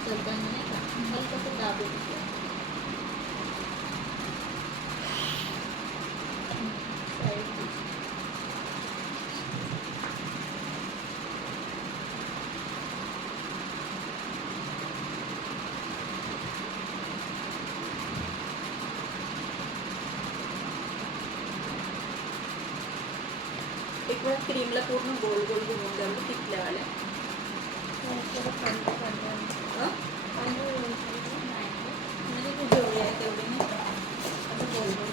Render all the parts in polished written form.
उचलताना नाही का मला कसं दाबून एक वेळा क्रीमला पूर्ण गोल गोल घुमून द्यावं तिथल्यावाल्या म्हणजे तू जेवढी आहे तेवढी नाही असं गोल गोल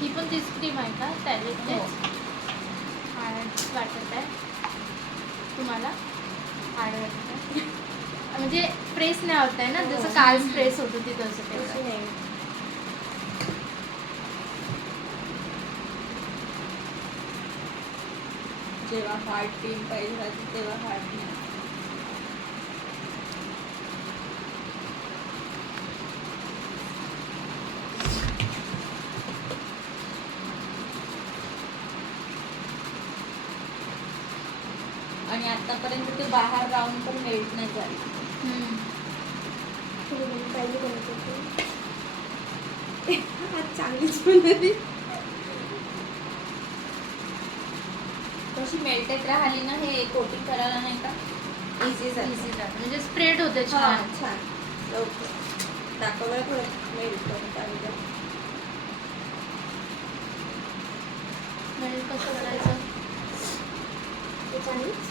ही पण तीच क्रीम आहे का त्याच्यात वाटत आहे तुम्हाला हार्ड वाटत आहे म्हणजे प्रेस नाही होत आहे ना जसं काल प्रेस होत होती तसं तेवढं नाही जेव्हा हार्ड क्रीम पाहिजे होती तेव्हा हार्ड नाही आणि आतापर्यंत ते बाहेर राहून पण मेल्ट नाही झाली पहिली बनत होती आज चांगलीच बनवली कशी मेल्टेड राहिली ना हे कोटिंग करायला नाही का इझी झाली म्हणजे स्प्रेड होते छान छान लवकर दाखवलं थोडं मेल्ट करून टाकलं म्हणजे कसं करायचं ते चांगलीच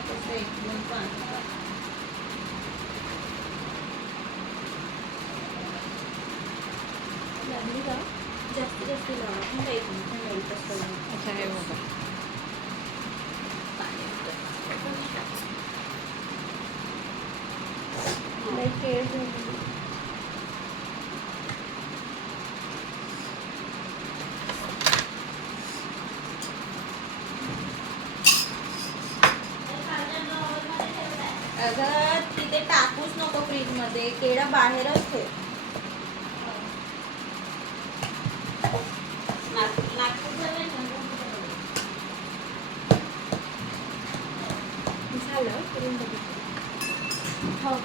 कसं एकदम चांगलं लागली का जास्तीत जास्त लावा एक मिनिट मेल्ट असतं अच्छा हे बघा नाही केळ झाली अगं तिथे टाकूच नको फ्रीज मध्ये केळं बाहेरच ठेव झालं करून बघितलं हो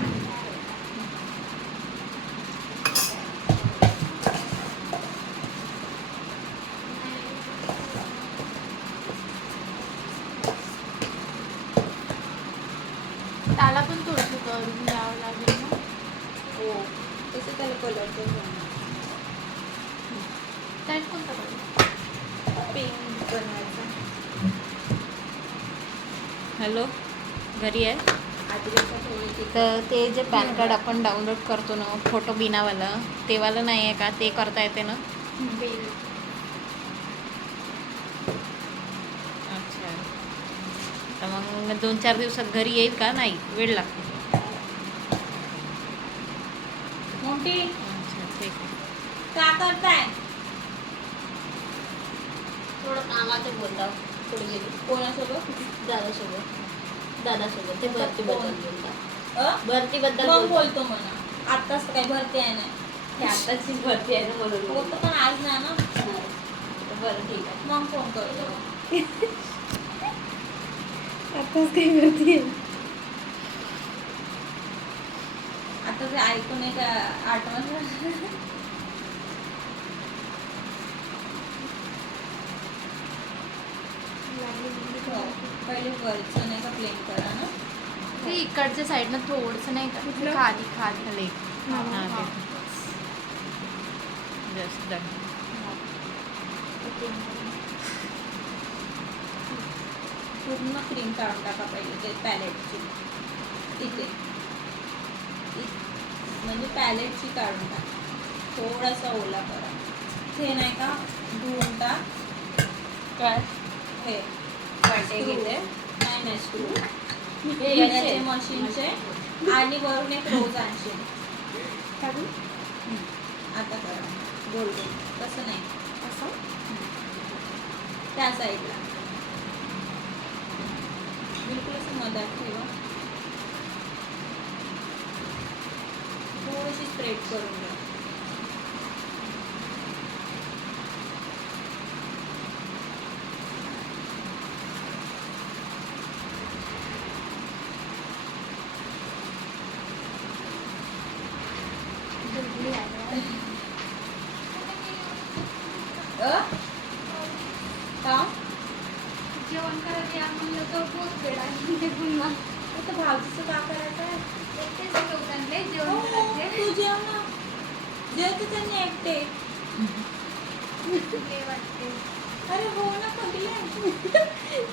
त्याला पण थोडंसं करून द्यावं लागेल ना हो तसं त्याला कलरचं त्यात कोणता कलर पिंक बनवायचा हॅलो घरी आहे आजूबाजूला थोडी तर ते जे पॅन कार्ड आपण डाउनलोड करतो ना फोटो बिनावालं ते वालं नाही आहे का ते करता येते ना अच्छा तर मग 2-4 दिवसात घरी येईल का नाही वेळ लागतो मोठी अच्छा ठीक आहे का करताय थोडं कामाचं बोलता थोडी गेली कोणासोबत दादासोबत ते भरतीबद्दल बोलतात भरतीबद्दल मग बोलतो म्हणा आत्ताच काही भरती आहे ना हे आताची भरती आहे ना म्हणून होतं पण आज नाही ना बरं ठीक आहे मग फोन करतो आताच काही करते आता ते ऐकून एक आठवण पहिले वरचं नाही का प्लेन करा ना ते इकडच्या साईडनं थोडंसं नाही का कुठलं? खाली खाली हा, हां हा. ते जस्ट डन पूर्ण क्रीम काढून टाका पहिले ते पॅलेटची तिथे म्हणजे पॅलेटची काढून टाक. थोडासा ओला करा. हे नाही का धुवून टाक. काय हे वाटे गेले नाही स्क्रू हे याचे मशीनचे आणि वरून एक रोज आणशील. काढू आता करा गोल गोल. तसं नाही असं त्या साईडला बिलकुल असं मधात ठेवा. थोडीशी स्प्रेड करून घ्या. दुबळी आहे. का जेवण करायला या म्हणलं तर पोच वेळ आहे ते पुन्हा आता भाजीचं का करायचं आहे? एकटेच लोकांना जेवण हो, करायचे तू जेव ना. जेवते त्यांनी एकटे. ते वाटते. अरे हो ना पगले.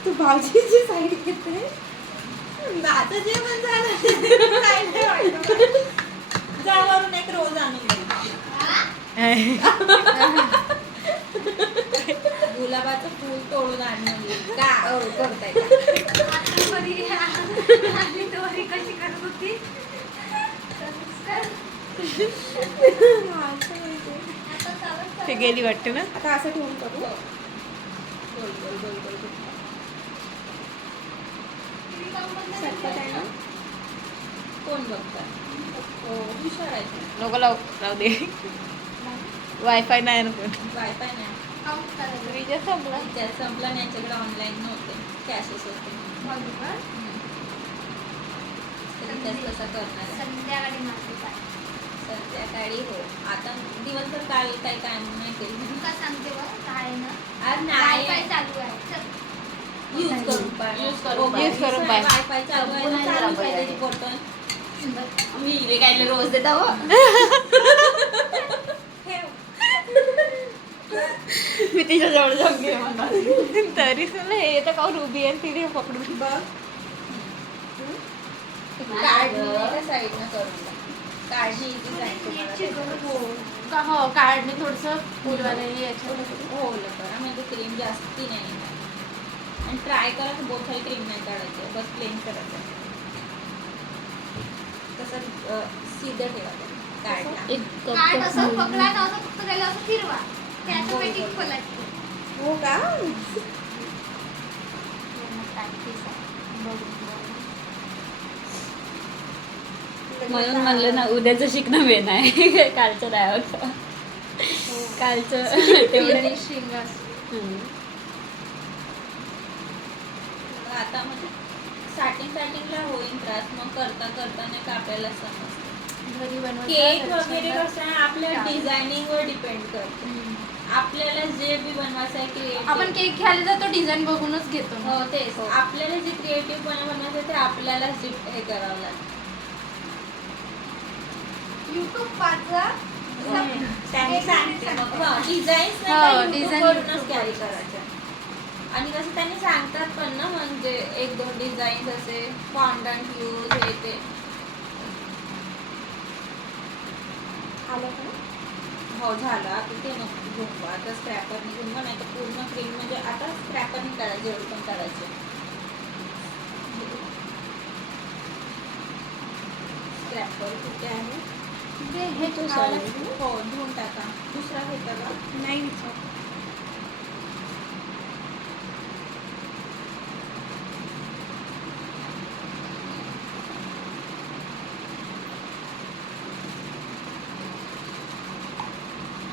तू भाऊजीची साईड घेते. आता जेवण झालं. काय नाही वाटत मला. जा वरून एक रोज आणून दे. गुलाबाचं फूल तोडून आणून दे. का करताय का? आता बरी आली तर बरी कशी करत होती तसंच कर. आता चालत ते गेली वाटते ना. आता असं ठेवून करू. गोल गोल गोल गोल गोल. सरपत आहे ना. कोण बघतात? हो हुशार आहे ते. नको राहू दे. वायफाय नाही ना पण वायफाय नाही. काउंट करायचं. विजय संपला. त्यात संपला आणि यांच्याकडे ऑनलाईन नव्हते. कॅशेस होते. बरोबर. तरी त्याच कसा करणार आहे? संध्याकाळी मारते पाय. संध्याकाळी हो. आता दिवसभर काल काही काम नाही केलं. तुका सांगते बघ आहे ना आज वायफाय नाही चालू आहे. चल. यूज करून पाहिजे. यूज करून पाहिजे. यूज करून पाहिजे. वायफाय चालू आहे ना, चालू आहे त्याची बटन. मी इले काय रोज देत आहो. ठेव. मी तिच्या जवळ जाऊन घे म्हणणार. तरी सुद्धा हे तर का रुबी आहे तिने पकडून बघ. काढणी साईडनं करून द्या. काढणी इझी जाईल तुम्हाला. हो काढणे थोडंसं फुलवाला याच्यावर ओलं करा म्हणजे क्रीम जास्ती नाही येणार. आणि ट्राय करा की बोथाई क्रीम नाही काढायचं. बस प्लेन करायचं. तसं सीधं ठेवा काढला. काढ असं पकडा ना असं फक्त त्याला असं फिरवा ते ऑटोमॅटिक पलटते. हो का. म्हणून म्हणलं ना उद्याचं शिकणं मेन आहे. कालचं नाही होतं. कालचं तेवढं शिंगा आता म्हणजे स्टार्टिंगला होईल त्रास. मग करता करता नाही का आपल्याला समजतं. घरी केक बनवतात वगैरे कसं आहे आपल्या डिझायनिंग वर डिपेंड करतं. आपल्याला जे बी बनवायचं आहे की आपण केक घ्यायला जातो डिझाईन बघूनच घेतो ना. हो तेच. आपल्याला जे क्रिएटिव्ह बनवायचं आहे ते आपल्याला हे करावं लागतं. युट्यूब पाहता त्यांनी सांगते मग डिझाईन्स design वरूनच YouTube कॅरी करायच्या. आणि कसं त्यांनी सांगतात पण ना म्हणजे 1-2 डिझाईन्स असे फॉन्डंट यूज हे ते. आलं का. हो झालं. आता ते नको घुमवा. आता स्क्रॅपरने घुमवा नाही तर पूर्ण क्रीम म्हणजे आता स्क्रॅपरने काढायचे एवढं पण काढायचे. स्क्रॅपर कुठे आहे? हे तू काढा. हो धुवून टाका. दुसरा घेता का? नाही विचार.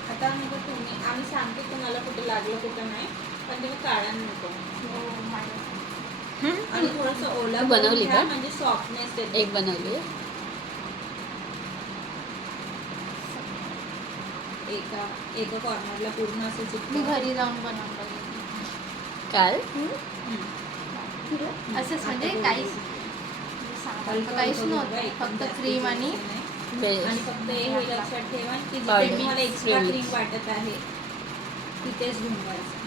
आता म्हणजे तुम्ही आम्ही सांगते तुम्हाला कुठे लागलं कुठं नाही पण तुम्ही काढा नको. हो, माझं. आणि थोडंसं ओला तू बनवली करून घ्या, का? म्हणजे सॉफ्टनेस येते. एक बनवली एका कॉर्नरला पूर्ण असं मी चिपकवा. घरी जाऊन बनवलं काल. असंच म्हणजे काहीच सामान काहीच नव्हतं फक्त क्रीम आणि आणि फक्त हे लक्षात ठेवा की जिथे Powder. तुम्हाला एक्स्ट्रा Premix. क्रीम वाटत आहे तिथेच घुमवायचं.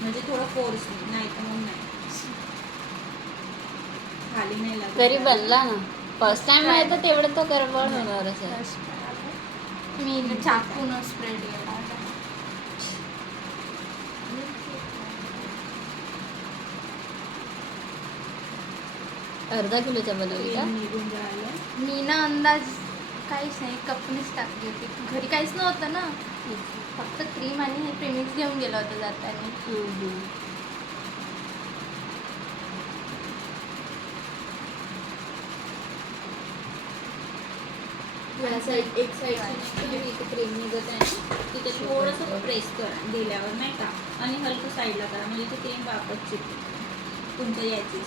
म्हणजे थोडं फोर्स नाही तर मग नाही. खाली नाही लागत. घरी बनला ना. फर्स्ट टाइम आहे तर तेवढं तर गडबड होणारच आहे. मी चाकून स्प्रेड केला. अर्धा किलोचा बनवली का? निघून राहिलं. मी ना अंदाज काहीच नाही, कपनीच टाकली होती. घरी काहीच नव्हतं ना, फक्त क्रीम आणि हे प्रेमिक्स घेऊन गेलं होतं जाताना. या साईड एक साईड क्रीम निघत आहे ना, तिथे थोडंसं प्रेस करा दिल्यावर नाही का, आणि हलकं साईडला करा म्हणजे ती क्रीम वापस चिपकेल. तुमच्या याची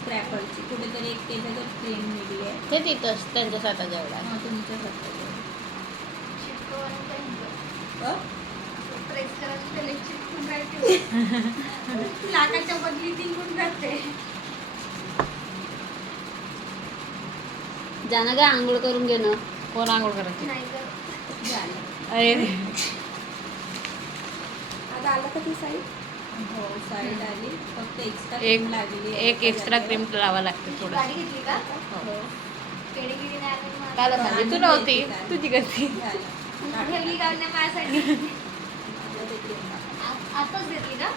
स्क्रॅपरची कुठेतरी एक त्याच्यावर क्रीम निघली आहे. ते तिथंच त्यांच्या स्वतःच्या एवढा. तुमच्या हातात प्रेस करायचं त्याला चिपकून राहते. लाखाच्या बदली निघून जाते. जाणं काय आंघोळ करून घे ना. कोण आंघोळ करायची? नाही तर झालं. अरे आता आलं का ती साईड? हो साईड आली, फक्त एक्स्ट्रा एक क्रीम लागली. एक एक्स्ट्रा क्रीम लावा लागते थोडं. गाडी घेतली का? हो. केडी गिडी नाही आली मला. काल सांगली तू नव्हती, तुझी कधी? झालं. ठेवली का नाही माझ्यासाठी? आता ते cream टाका. आताच घेतली का?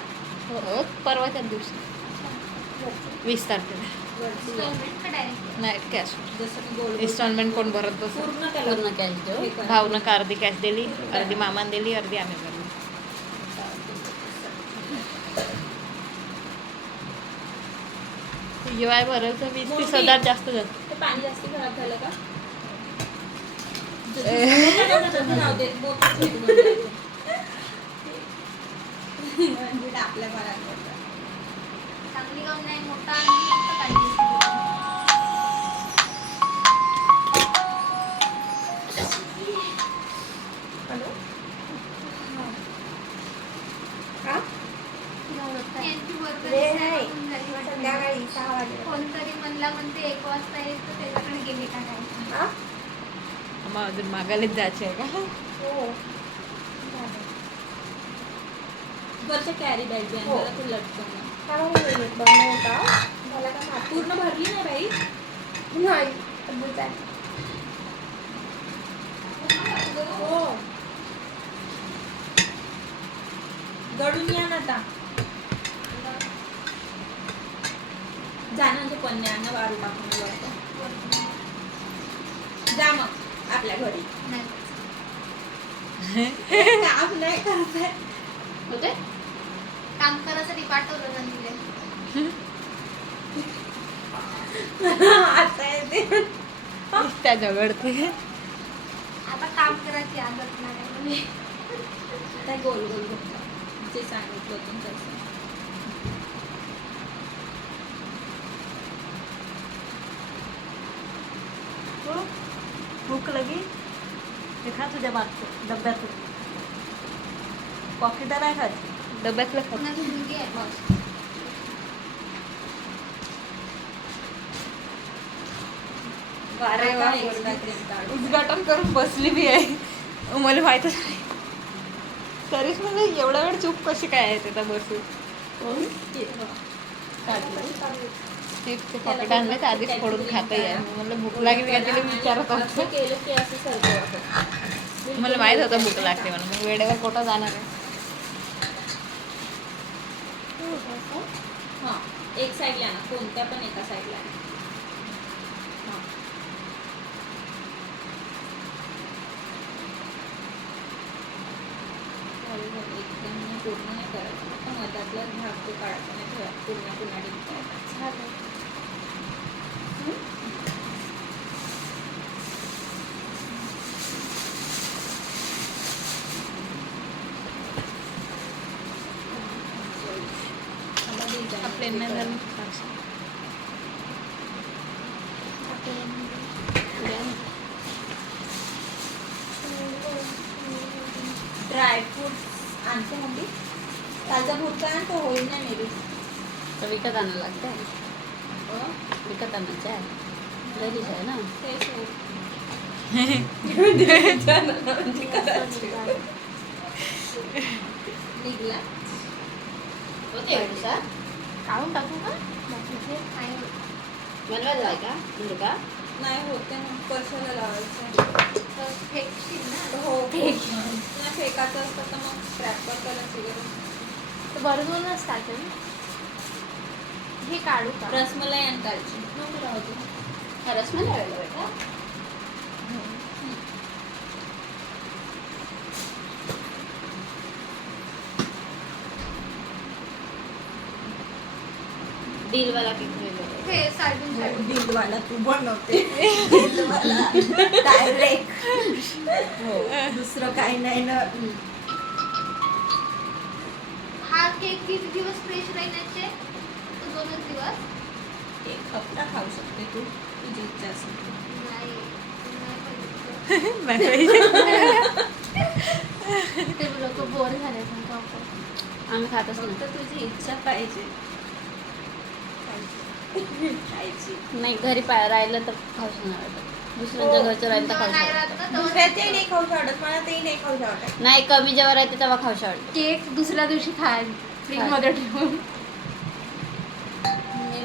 हो परवाच्या दिवशी 20 तारखेला. वरती Installment का direct? नाही कॅश. जसं मी गोल इन्स्टॉलमेंट कोण भरत बस. पूर्ण त्याला पूर्ण कॅश हे देऊ. करा. भाऊनं का अर्धी कॅश दिली, अर्धी मामान दिली, अर्धी आम्ही भरली. जेव्हा भरल तर 20-30 जास्त जात. ते पाणी जास्त खराब झालं का? ए. राहू दे, बोटच फेकून द्यायचं. म्हणजे आपल्या घरात होतं. चांगली गाऊन नाही, मोठा आणि फक्त काढली. हॅलो हा यांची बरोबर वेळ दिसायला नाही. पण झाली वाटतं. संध्याकाळी 6 वाजेला. कोणतरी म्हणला म्हणते 1 वाजता येईल तर त्याच्याकडे गेली का काय? हा? मग अजून मागायलाच जायचे आहे का? हो झालं. वरच्या कॅरी बॅग बी हो. आणला तू लटकन. काय म्हणते बंद होता मला काय माहिती पूर्ण भरली नाही बाई. नाही अद्भुत आहे. हो. गडून या ना आता. जाणं ते पन्न्यांना वारू टाकून वरतं. जा मग आपल्या घरी. नाही. काम नाही करताय. होते? काम करायसाठी पाठवलं ना तिला. आता येते. त्या झगडते. आता काम करायची आदत नाही म्हणजे. काय गोल गोल घुमता. जे सांगितलं होतं तसं. भूक लगी ते खा तुझ्या मागचं डब्यातलं. पॉकेट नाही खात, डब्यातलं खा. कोणाची मुलगी आहे बघ. अरे वा, आता extra cream काढू. उद्घाटन करून बसली बी आहे. मला माहितच नाही. तरीच मला एवढा वेळ चूप कशी काय आहे तिथं बसून. ते पॉकेट आणले तर आधीच फोडून खाता येईल. मला भूक लागली का तिला विचारत असं होतं. केलं की असं सारखं वाटतं. मला माहित होतं भूक लागते म्हणून. मग वेळेवर कुठं जाणार आहे. हां एक साईडला ना, कोणत्या पण एका साईडला. हां एकदम नाही, पूर्ण नाही करायचं. फक्त मधातला भाग तो काढायचा नाही, ठेवा. पूर्ण पुन्हा डिंपायचा. झालं. आपले नाही झालं. ड्रायफ्रूट आणते मम्मी. ताजा भुर्का आण, तो होईल नाही मेरी. तर विकत आणायला लागतं. विकत आणायचं आहे. घरीच आहे ना. तेच हो. निघला. काढून टाकू का? बाकीचे नाही होत. बनवायला आहे का दुर्गा? नाही होते ना, कशाला लावायचं? तर फेकशील ना. हो नाही फेकायचं असतं तर मग स्क्रॅपर करायचं वगैरे. तर बरोबरच टाकेल. हे काढू का? रसमलाई आणि काढची नको राहू दे. हा रसमलाई लावायला बेटा. दिलवाला केक वेगळा. हे साईडून साईडून. दिलवाला तू बनवते. दिलवाला डायरेक्ट. हो दुसरं काही नाही ना. हा केक किती दिवस फ्रेश राहण्याचे? तो 2 दिवस. एक हप्ता खाऊ शकते तू, तुझी इच्छा असेल. नाही नाही ते लोक बोर झाले तुमच्या आम्ही खातच फक्त नाही. तुझी इच्छा पाहिजे खायची. नाही घरी राहिलं तर खाऊच नाही वाटत. दुसऱ्यांच्या हो. घरचं राहिलं तर खाऊच नाही नाही राहत वाटत. ना तेव्हा दुसऱ्याचेही नाही खाऊ वाटत मला, तेही नाही खाऊ वाटत. नाही कमी जेव्हा राहते तेव्हा खाऊच वाटत. केक दुसऱ्या दिवशी खाय फ्रीज मध्ये ठेवून.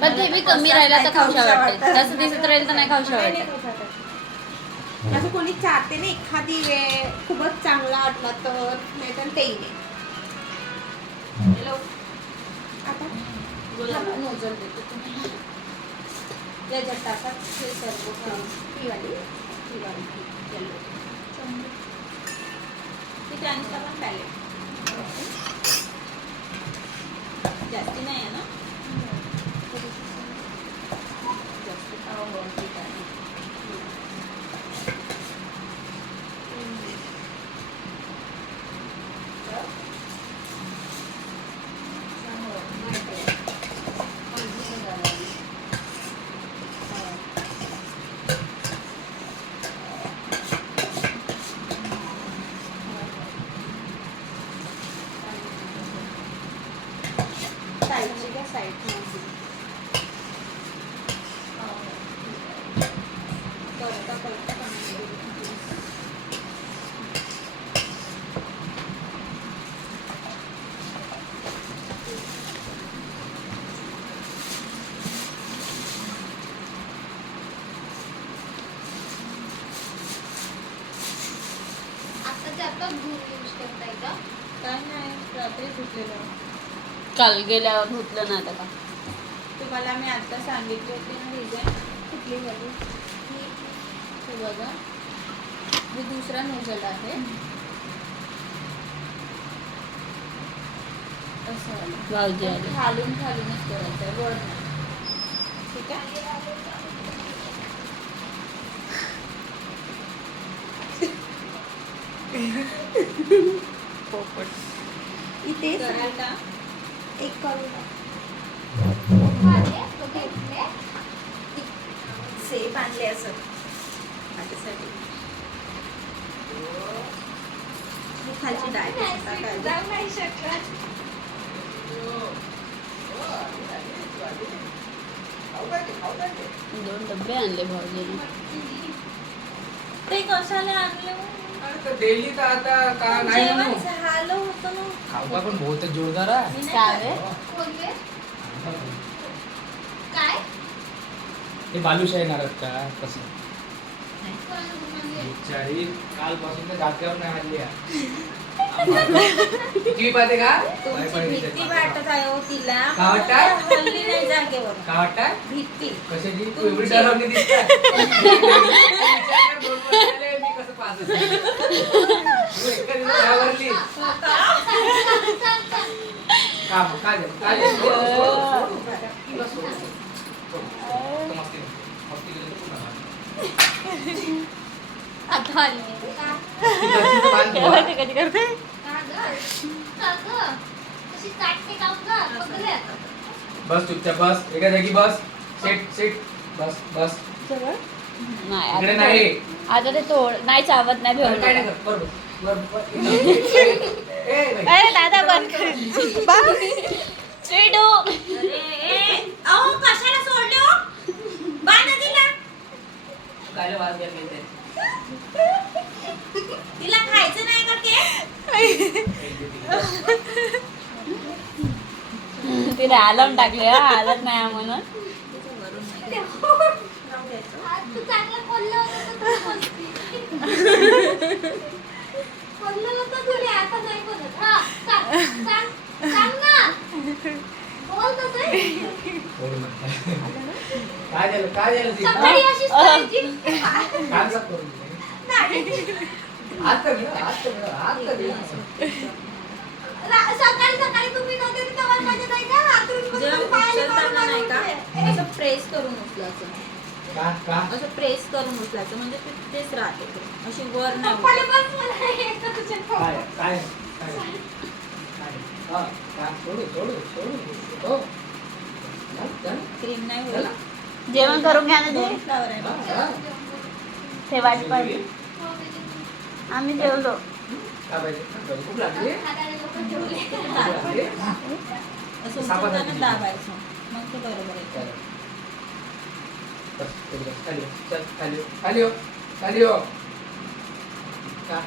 पण ते बी कमी राहिला तर खाऊशा वाटते. जास्त दिसत राहील तर नाही खाऊशा नाही, नाही वाटत. खाऊशा वाटत. असं कोणी चाहते ना एखादी वेळ खूपच चांगला वाटला तर, नाही तर तेही नाही. आता नोजल देतो तुम्हाला. याच्यात टाका हे सर्व ही वाली येलो. ती त्यांचा पण पॅलेट जास्ती नाही आहे ना. जास्त हो ठीक आहे. साईडची काय साईड करता करता आताच्या आता दूध यूज करताय का? काय नाही रात्री धुतलेलं. काल गेल्यावर धुतलं नाही का? तुम्हाला मी आता सांगितले होते ना रिझन कुठली झाली. हे बघा हे दुसरा नोझल आहे. असं वालं. भाऊजी आले. खालून खालूनच करायचं आहे वर नाही. ठीक आहे. पोपट. इथे कराल का? एक करू सेब आणले असं माझ्यासाठी. ही खालची डाळ टाकायची. जाऊ नाही शकत. दोन डबे आणले भाऊजीने. ते कशाला आणले हो? अरे तो डेली तर आता का नाही जेवण म्हणू झालं होतं ना. खाऊ पण बहुत जोरदार आहे मी नाही काय खात. रे? कोणते? काय? ते बालुशाही नारळ का कसं म्हणजे बिचारी कालपासून तर जागेवर नाही हल्ली टीव्ही पाहते का तुमची भीती वाटत आहे हो तिला. का वाटतंय? हल्ली नाही जागेवर. का वाटतंय भीती. कशाची तू तुमची. एवढी डरवली दिसते विचार कर, 2 वर्ष झाले मी कसं पास असेल. तू एका दिवसात घाबरली. का मग? काय झालं? काय झालं? सोड, सोड, सोड. तुला सोड. सोड. तो मस्ती मस्ती केली तर पुन्हा मार. आता आली. ती घरची तर बांध केव्हा ठेवा. ते कधी करते? का गं? का गं? कशी काटते का गं? पकडले आता. बस चुपचाप बस एका जागी बस सेट सेट बस बस नाही इकडे आता नाही थोडं- आता ते थोड नाही चावत नाही काय भेवलं. नाही कर बरोबर बरोबर ए बाई. अरे दादा बंद कर. बा. चिडू. अहो कशाला सोडले हो? बांधा तिला. काय वाज घ्या गेलते तिला खायचं नाही का केक? तिला आलम टाकले हा, हालत नाही म्हणून. वरून नाही. राहू द्यायचं. आज तू चांगलं बोललं होतं तर तू बोलती. बोललं होतं तुला, आता नाही बोलत. हा, सांग ना. बोल तसं. काय झालं ते? सकाळी अशीच करायची. काय सांग करून दिलं? आता घे, आता घे, आता घे. सकाळी तुम्ही नव्हते तेव्हा माझ्या नाही का रात्रीपासून जेव्हा पायाला उचलताना मारून नाही का मारून असं प्रेस करून उचलायचं. का? असं प्रेस करून उचलायचं म्हणजे ते तेच राहते ते. अशी वर नाही पप्पाला उचलायचं. पण मला येतं तुझ्या काय? पप्पा. काय? काय? हा, काय? सोडू. हो. चल. क्रीम नाही चल. होईल. जेवण करून घ्या ना दोन जे. फ्लावर आहे हा, बघ. हा. ते वाट पाहिजे. आम्ही जेवलो. काय पाहिजे? भूक लागली? हाताने लोकं ठेवले. भूक लागली? असं सापासाठी उचलताना दिली. दाबायचं मग ते बरोबर येतं. चल. बस, बस, खाली हो. चल, खाली हो. का?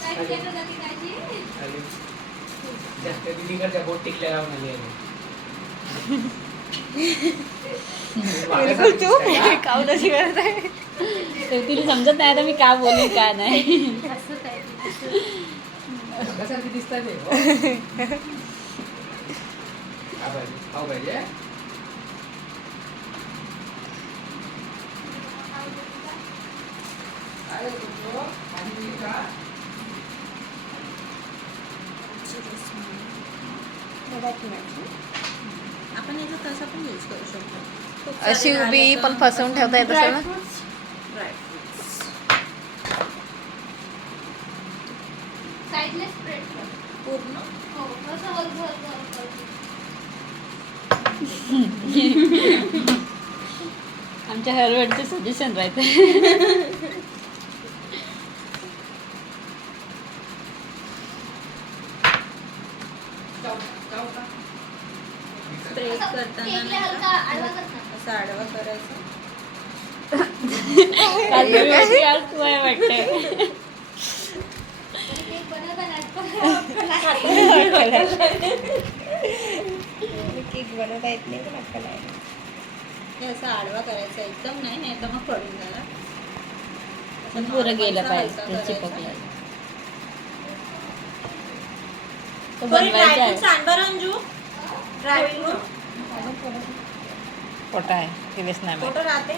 काय केलं जाते काळजी? खाली. जास्त दिदीकडच्या बोट टिकल्या लावून आली आहे. बिलकुल चूप आहे. काऊ तशी करत आहे. ते तिला समजत नाही आता मी का बोलू का नाही. असं काय ते. वाघासारखी दिसतात ते. हो. खाऊ पाहिजे? काय करतो? पाणी पिली का? आपण याचा तसा पण यूज करू शकतो. खूप अशी सारे उभी राहिलं पण तर फसवून असं ठेवता येत असेल ना. ड्रायफ्रुट्स. ड्रायफ्रुट्स. साईडने स्प्रेड कर. पूर्ण हो, असं वर. आमच्या हरवडचे सजेशन राहते. जाऊ का? प्रेस असं करताना केकला नाही हलका का आडवा कर ना. असं आडवा करायचं. आज तू आहे वाटते. केक बनवताना केक बनवता येत नाही पण आपल्याला आहे. हे असं आडवा करायचं एकदम नाही तर मग पडून जाणार. असं पुरं normal गेलं चा पाहिजे हलका ते करायचा. चिपकलं. तो थोडी बनवायचा ड्रायफ्रुट्स आहे. आण बरं अंजू. ड्रायफ्रूट पोटा आहे. तिलेच नाही माहित. फोटो राहते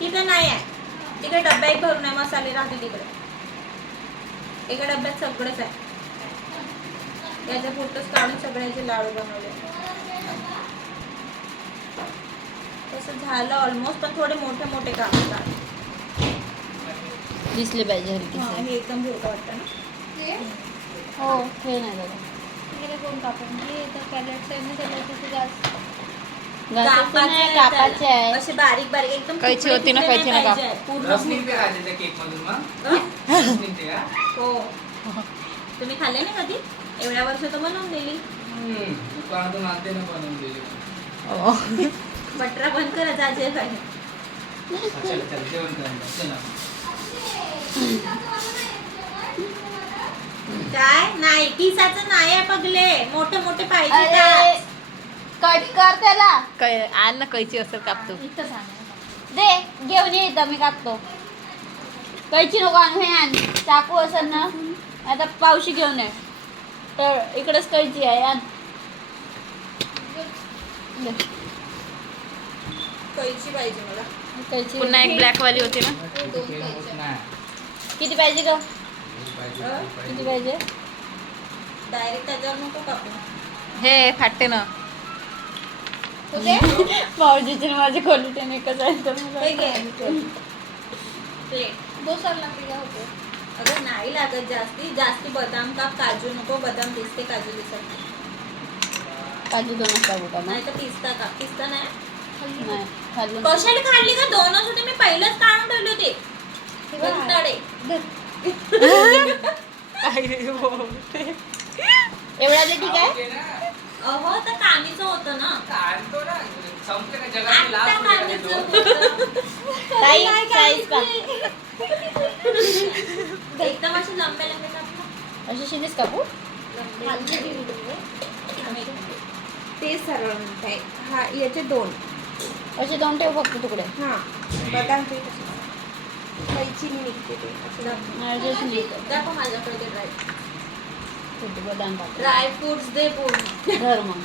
तिथे नाही आहे. तिकडे डब्यात भरून आहे. मसाले राहते तिकडे. एका डब्यात सगळंच आहे. याच्या पुरतच काढून सगळ्याचे लाडू बनवले. तसं झालं ऑलमोस्ट पण थोडे मोठे काढतात. दिसले पाहिजे हलकी. हे एकदम भुरकं वाटतं ना. ते हो हे नाही दादा. इकडे कोण कापून घे तर पॅलेट्स आहे ना त्याला तिथे जास्त. घासाचे नाही कापाचे आहे. असे बारीक एकदम कैची तुकडे होती ना, तुकडे कैची नाही ना पाहिजे. पूर्ण रस निघते का त्या केक मधून मग? अं? रस निघते का? हो. तुम्ही खाल्ले ना कधी? एवढ्या वर्ष तर बनवून दिली. दुकानातून आणते ना बनवून दिली. हो. बटरा बंद करा जा जेवायला. चल जेवण करायला चला. काय नाही किसाचं नाही आहे पगले. मोठे पाहिजे अरे का? कट कर त्याला. आण ना कैची असेल कापतो. इथं सांग. दे घेऊन ये इथं मी कापतो. कैची नको आणू हे आण. चाकू असेल ना आता पावशी घेऊन ये. तर इकडेच कैची आहे आण. दे. कैची पाहिजे मला. कैची पुन्हा एक ब्लॅक वाली होती ना. केलं होत नाही. किती पाहिजे ग? पाहिजे, किती पाहिजे? डायरेक्ट त्याच्यावर नको कापू. हे फाटते ना. भाऊजीची आणि माझी क्वालिटी एकच आहे तर मला हे घे प्लेट. दोसर लागते का होते. अगं नाही लागत जास्ती बदाम काप. काजू नको. बदाम दिसते काजू दिसत नाही. काजू दोन असता बोटा नाही तर पिस्ता काप. पिस्ता नाही. नाही खाल्लं कशाला काढली का? दोनच होते. मी पहिलंच काढून ठेवले होते. गुंताडे. एवढा दे ठीक आहे. ओके ना. अहो तर कामीचं होतं ना. आणतो ना. संपते का जगाची आता लास्ट कामीचं होती होतं. ताई साईज का एकदम असे लंबे काप. अशी शिनीच कापू. लंबे. ते सरळ म्हणताय. हा याचे 2. असे 2 ठेव फक्त तुकडे. हा बदाम पीठ कैचीने निघते ते असं. माझ्याच नाही. दाखव माझ्याकडे ते ड्राय छोटे बदाम टाक. ड्राय फ्रुट्स दे पूर्ण. धर मग.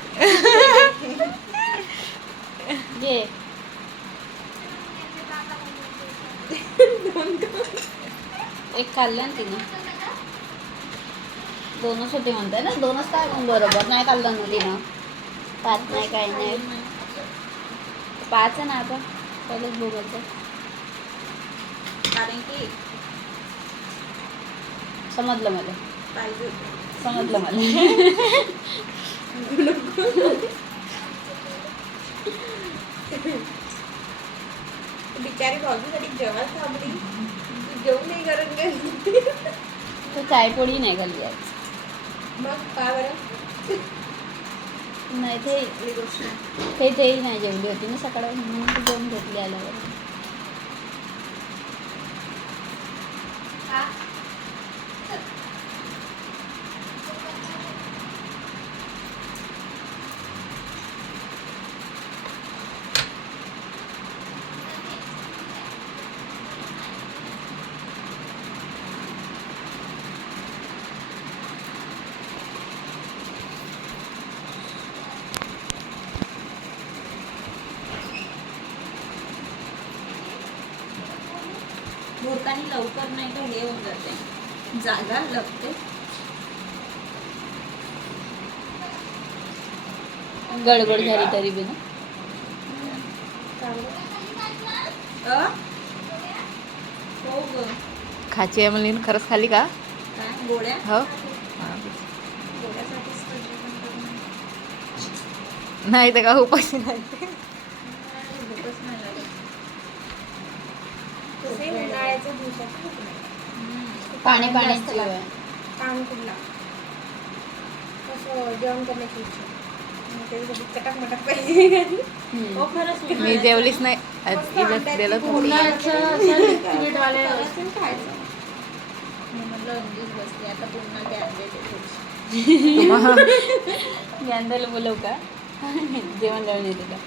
घे. एक खाल्लं ना तिनं. 2च होते म्हणताय ना. 2च काय मग बरोबर नाही खाल्लं ना तिनं. 5 नाही काही नाही. 5 आहे ना आता. पहिलेच बघायचं. कारण की समजलं मला. पाहिजे होतं. समजलं मला. बिचारी भाऊजीसाठी जेव्हा थांबली जेवण नाही करत गं. तू चायपोळी नाही खाल्ली आज. मग का बरं नाही ते तेही नाही जेवली होती ना सकाळी म्हणून ती जेवून घेतली आल्यावर. भोरकानी लवकर नाही का हे होऊन जाते जागा लागते. गडबड झाली तरी बी ना. हो ग. खाची आहे म्हणली खरंच खाली का? काय गोळ्या हो गोळ्यासाठीच करते पण करून नाही तर का उपाशी नाही. भूकच नाही लागत. तसे उन्हाळ्याच्या दिवसात खूप नाही. पाणी जास्त पाण्याची लागतं. वेळ. पाणी खूप लागतं. कसं जेवण करण्याची इच्छा. मग त्याच्यासाठी चटक-मटक पाहिजे. हम्म. हो खरंच मी उन्हाळ्यात जेवलीच नाही आज. मस्त इथं अंड्याची दिलं पोळी. उन्हाळ्याचं असं लिक्विडवाले तसं खायचं. मी म्हटलं अंडीच बसली आता पुन्हा गॅस देते थोडीशी. ज्ञानदाला बोलव का? जेवण लावून येते का?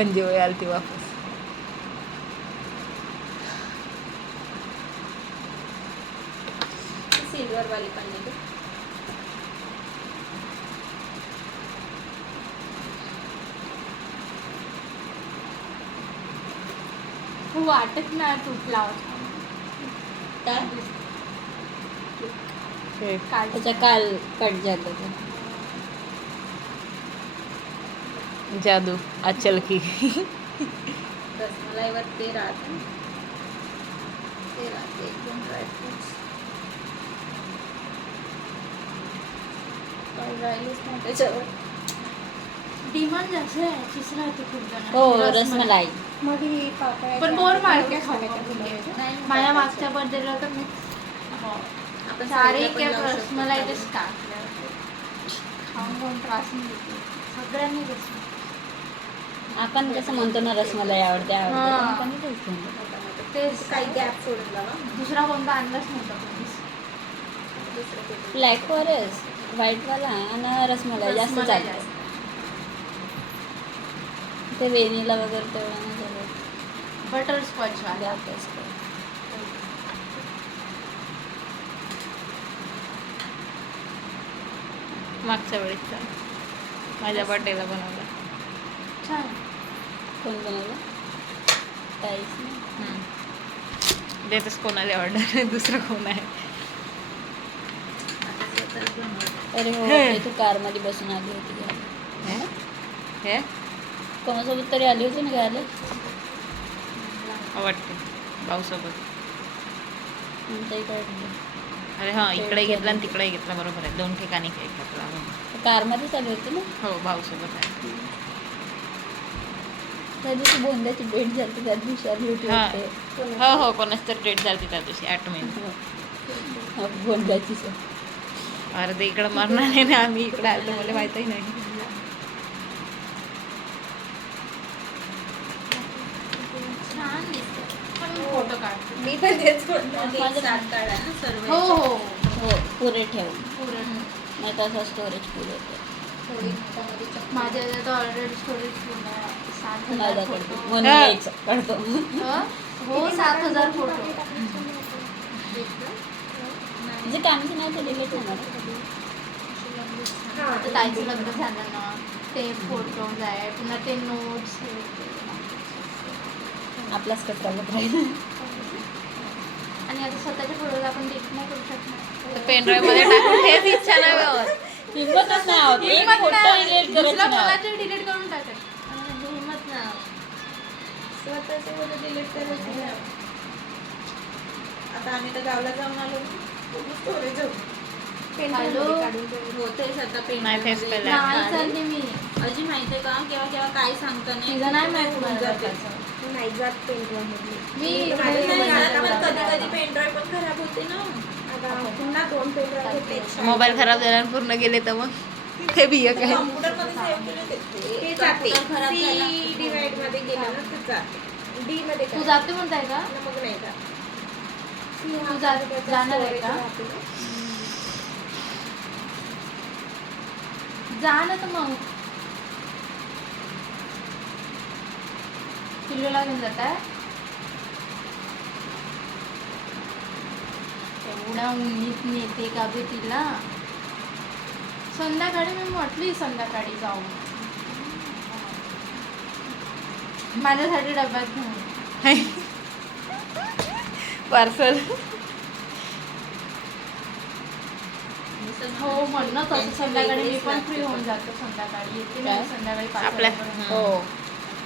अंजू आलती वापस. सिल्वर वाली पण नाही का? वाटत नाही तूप लावत. काय त्याच्या काल कट झालं ते. जादू अचल की. रसमलाईवर ते राहते ना. ते राहते एकदम ड्रायफ्रुट्स. काही राहिलेच नाही त्याच्यावर. डिमांड जास्त आहे याचीच राहते खूप जण. हो रसमलाई. मग ही पापड पण बोर मार्केट नाही, माझ्या मागच्या बर्थडेला तर मी आपण सारे साईडला पण कॅप लावू शकतो. रसमलाईच टाकल्या. खाऊन खाऊन त्रास नाही देते सगळ्यांनी रसमलाई. आपण कसं म्हणतो ना रसमलाई आवडते आवडते. हा. पण आपण तेच म्हणतो. तेच काही गॅप सोडून लावा. दुसरा कोणता आणलाच नव्हता कोणीच. दुसरं कुठलं. ब्लॅक फॉरेस्ट व्हाईटवाला आणि रसमलाई जास्त रसमलाई चालतं. जास्त. ते वेनिला वगैरे तेवढं नाही झालं. बटरस्कॉच वाला. ब्लॅक असतं. मागच्या वेळेस माझ्या बर्थडेला बनवला. छान. कोण बनवलं? काहीच नाही. देतच कोणाला ऑर्डर दुसरं कोण आहे. स्वतःच बनवलं. अरे हो हे. ते तू कारमध्ये बसून आली होती घ्यायला. हे कोणासोबत तरी आली होती ना घ्यायला. वाटते भाऊसोबत. आमच्या इकडे अरे हां इकडे घेतला आणि तिकडे घेतला बरोबर आहे. 2 ठिकाणी केक घेतला आम्ही. कारमध्येच आली होती ना. हो भाऊसोबत आहे. त्या दिवशी बोंद्याची भेट झाली त्या दिवशी आली होती हा. वाटते. हो हो कोणाच तर डेट झाली त्या दिवशी 8 मे. हो. फोन द्यायची अरे ते इकडं मरणार नाही ना, आम्ही इकडे आलो मला माहितही नाही. छान दिसतं. पण मी फोटो काढते. मी पण तेच म्हणलं. मग एक साथ काढा ना सर्व हो याच्यात. हो हो पुरे ठेव, पुरण नाही तर असं स्टोरेज फुल होतं. थोडी हातामध्ये चप्पल. माझ्या याच्यात ऑलरेडी स्टोरेज पूर्ण आहे. 7,000 माझा करतो फोटो. म्हणून यायचं काढतो. हो 7,000 फोटो. म्हणजे कामचं नाव तर डिलीट होणार. हा. आता ताईचं लग्न झालं ना, ते फोटोज आहे, पुन्हा ते नोट्स. आपलाच कचरा राहील. आणि आता स्वतःच्या फोटोज आपण डिलीट नाही करू शकणार. पेन ड्राईव्ह मध्ये टाकून हेच इच्छा नाही होत. हिंमतच नाही होत. एक हिम्मत फोटो नाही. डिलीट दुसरा करायचं नाही. कोणाचे डिलीट करून टाकत. हिंमत ना स्वतःचे फोटो डिलीट करायचे नाही. आता आम्ही तर गावला जाऊन आलो स्टोरेज होतं. Pen hello. ड्राईव्हमध्ये काढून ठेवलं. होतेच आता पेन नाही, तेच मध्ये. पहिलं. नाही चालली मी. अजी माहितीये का केव्हा केव्हा काय सांगता नाही तिचं नाही माहित मला जाते. त्याचं. नाही जात पेन ड्राईव्हमध्ये. मी तर नाही माझ्या जात, मोबाईलला पण लावते. कधी कधी पेन ड्राईव्ह पण खराब होते ना. आता पुन्हा 2 पेन ड्राईव्ह घेतले. मोबाईल खराब झाला आणि पूर्ण गेले तर मग ते बी एक आहे. कॉम्प्युटर मध्ये सेव्ह केले ते ते जाते. कॉम्प्युटर खराब झाला. सी डिवाइड मध्ये गेलं ना ते जाते. डी मध्ये तू काय? जाते म्हणताय का? मग नाही जात. C हा तू जा- त्याचा जाणार आहे storage का? राहते ना. जा ना तर मग. किल्लोला घेऊन जात आहे. एवढ्या उन्हीत नेते का बे तिला. संध्याकाळी मी म्हटली संध्याकाळी जाऊ. माझ्यासाठी डब्यात घेऊन. पार्सल. हो म्हणणं तसं संध्याकाळी मी पण फ्री होऊन जातो. संध्याकाळी येते मी काय? संध्याकाळी आपल्या 5 हो.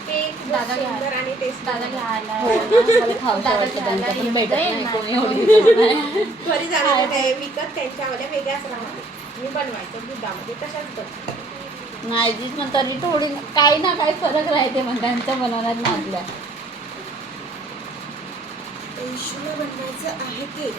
ते खूप दादा सुंदर आणि टेस्टी दादा बनवतात. घ्यायला हो ना, मला खावंसं दादा वाटतं घ्यायला त्यांचं, पण भेटत येते नाही. ना. कोणी एवढी भेटत नाही. घरी जाणार नाही विकत त्यांच्यामध्ये वेगळ्याच राहते. मी बनवायचं दुधामध्ये तशाच बनवते. नाही जीच पण तरी थोडी काही ना काही फरक राहते मग त्यांच्या बनवण्यात ना आपल्या. बनवायचं आहे केक.